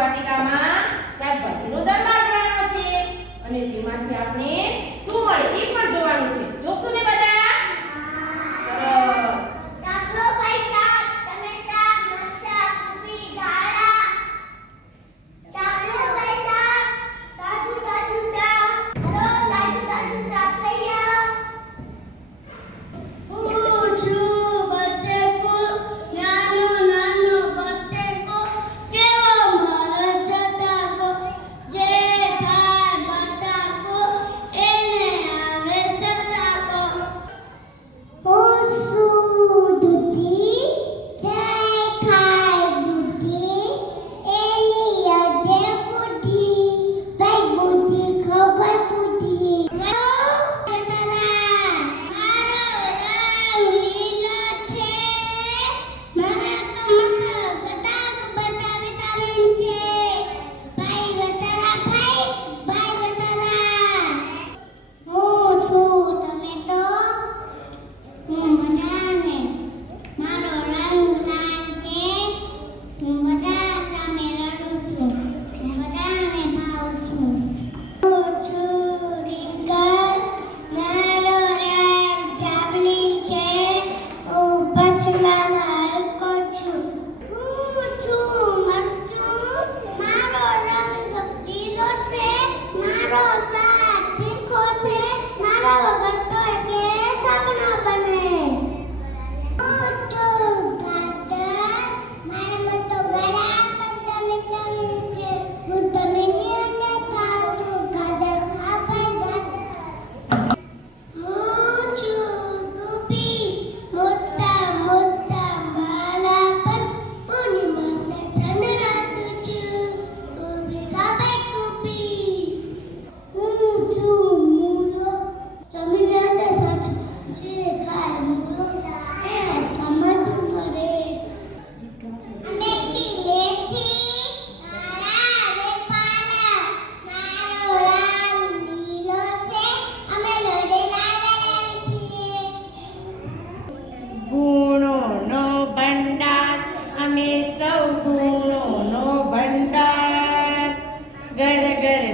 વાટિકામાં શાકભાજીનો દરબાર ભરાણો છે. અને તેમાંથી આપણે શું મળે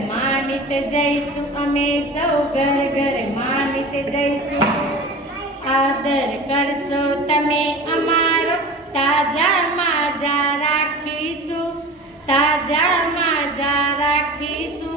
मानित जैसु अमे सौ घर घर मानित जैसु। आदर कर सो तमे अमार, ताज़ा माजा राखीसु, ताज़ा माजा राखीसु।